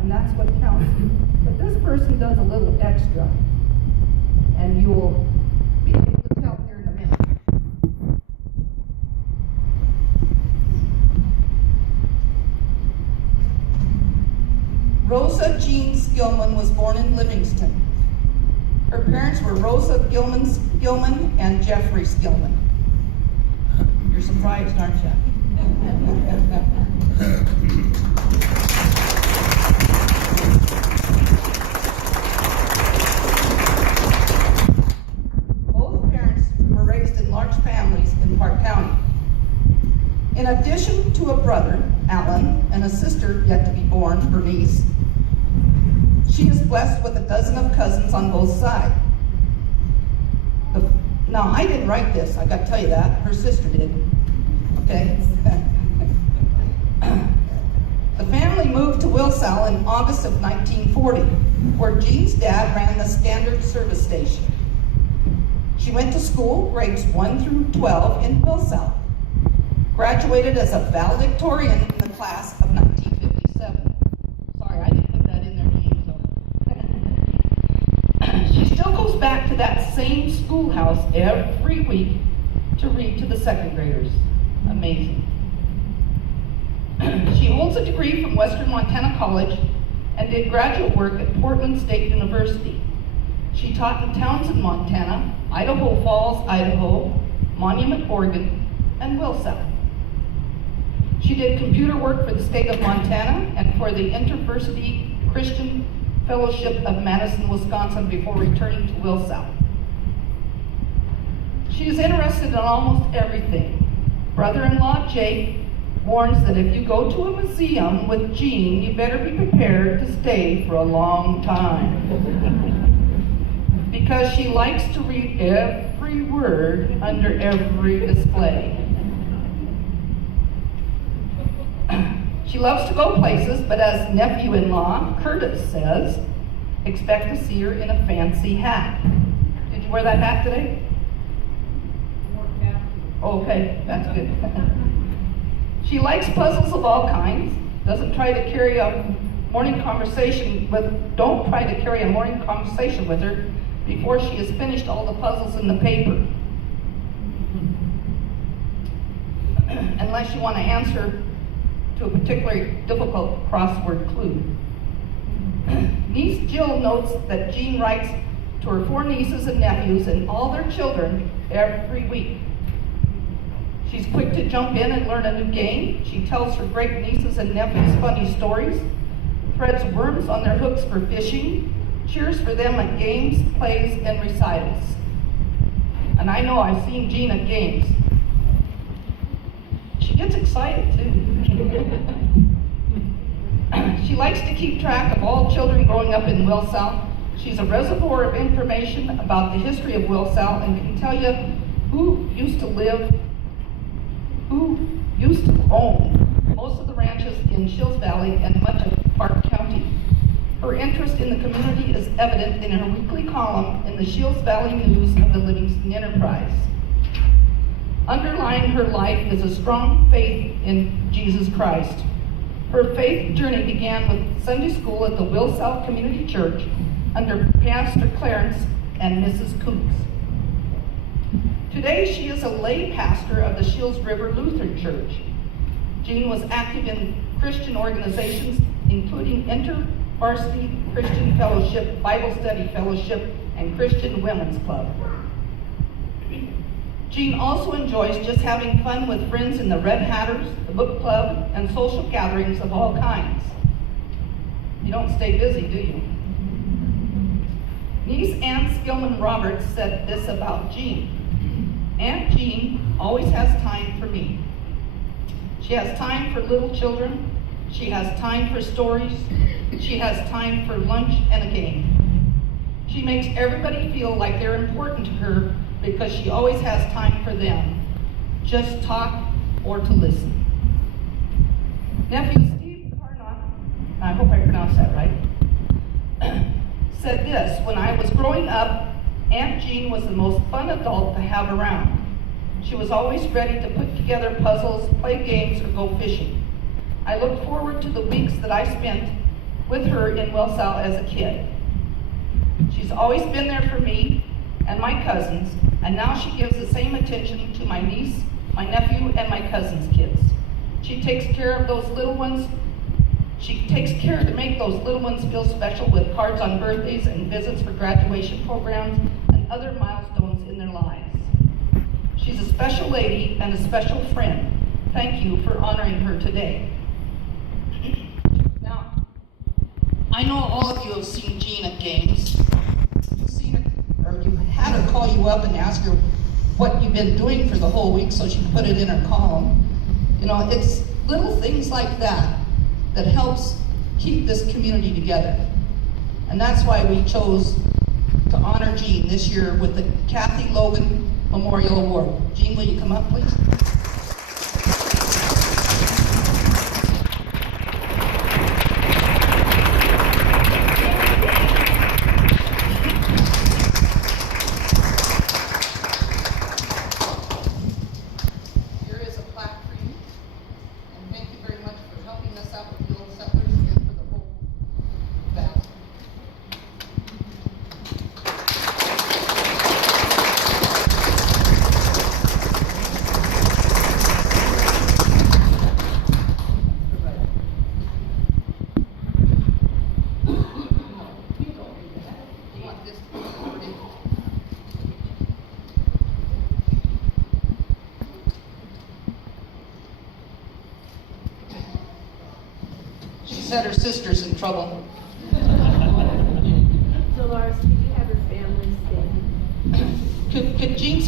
and that's what counts. But this person does a little extra, and you will be able to tell here in a minute. Rosa Jean Skillman was born in Livingston. Her parents were Rosa Gilman and Jeffrey Skillman. You're surprised, aren't you? Both parents were raised in large families in Park County. In addition to a brother, Alan, and a sister yet to be born, Bernice, she is blessed with a dozen of cousins on both sides. Now, I didn't write this, I got to tell you that. Her sister did. Okay? The family moved to Wilsall in August of 1940, where Jean's dad ran the Standard Service Station. She went to school, grades 1 through 12, in Wilsall. Graduated as a valedictorian in the class of 1957. Sorry, I didn't put that in there, Jean. So. She still goes back to that same schoolhouse every week to read to the second graders. Amazing. She holds a degree from Western Montana College and did graduate work at Portland State University. She taught in Townsend, Montana, Idaho Falls, Idaho, Monument, Oregon, and Wilsall. She did computer work for the state of Montana and for the InterVarsity Christian Fellowship of Madison, Wisconsin before returning to Wilsall. She is interested in almost everything. Brother-in-law Jake warns that if you go to a museum with Jean, you better be prepared to stay for a long time. Because she likes to read every word under every display. She loves to go places, but as nephew-in-law Curtis says, expect to see her in a fancy hat. Did you wear that hat today? Okay, that's good. She likes puzzles of all kinds. Don't try to carry a morning conversation with her before she has finished all the puzzles in the paper. Unless you want to answer to a particularly difficult crossword clue. Niece Jill notes that Jean writes to her 4 nieces and nephews and all their children every week. She's quick to jump in and learn a new game. She tells her great nieces and nephews funny stories, threads worms on their hooks for fishing, cheers for them at games, plays, and recitals. And I know I've seen Jean at games. She gets excited too. She likes to keep track of all children growing up in Wilsall. She's a reservoir of information about the history of Wilsall and can tell you who used to own most of the ranches in Shills Valley and much of Park County. Her interest in the community is evident in her weekly column in the Shills Valley News of the Livingston Enterprise. Underlying her life is a strong faith in Jesus Christ. Her faith journey began with Sunday school at the Wilsall Community Church under Pastor Clarence and Mrs. Coots. Today, she is a lay pastor of the Shields River Lutheran Church. Jean was active in Christian organizations, including InterVarsity Christian Fellowship, Bible Study Fellowship, and Christian Women's Club. Jean also enjoys just having fun with friends in the Red Hatters, the book club, and social gatherings of all kinds. You don't stay busy, do you? Niece Ann Skillman Roberts said this about Jean. Aunt Jean always has time for me. She has time for little children. She has time for stories. She has time for lunch and a game. She makes everybody feel like they're important to her because she always has time for them. Just talk or to listen. Nephew Steve Carnock, I hope I pronounced that right, said this: when I was growing up, Aunt Jean was the most fun adult to have around. She was always ready to put together puzzles, play games, or go fishing. I looked forward to the weeks that I spent with her in Wellsau as a kid. She's always been there for me and my cousins, and now she gives the same attention to my niece, my nephew, and my cousin's kids. She takes care of those little ones. She takes care to make those little ones feel special with cards on birthdays and visits for graduation programs and other milestones in their lives. She's a special lady and a special friend. Thank you for honoring her today. Now, I know all of you have seen Jean at games. You've seen her, or you had her call you up and ask her what you've been doing for the whole week so she can put it in her column. You know, it's little things like that that helps keep this community together. And that's why we chose to honor Jean this year with the Kathy Logan Memorial Award. Jean, will you come up, please? She said her sister's in trouble. Dolores, could you have her family stand? Could Jean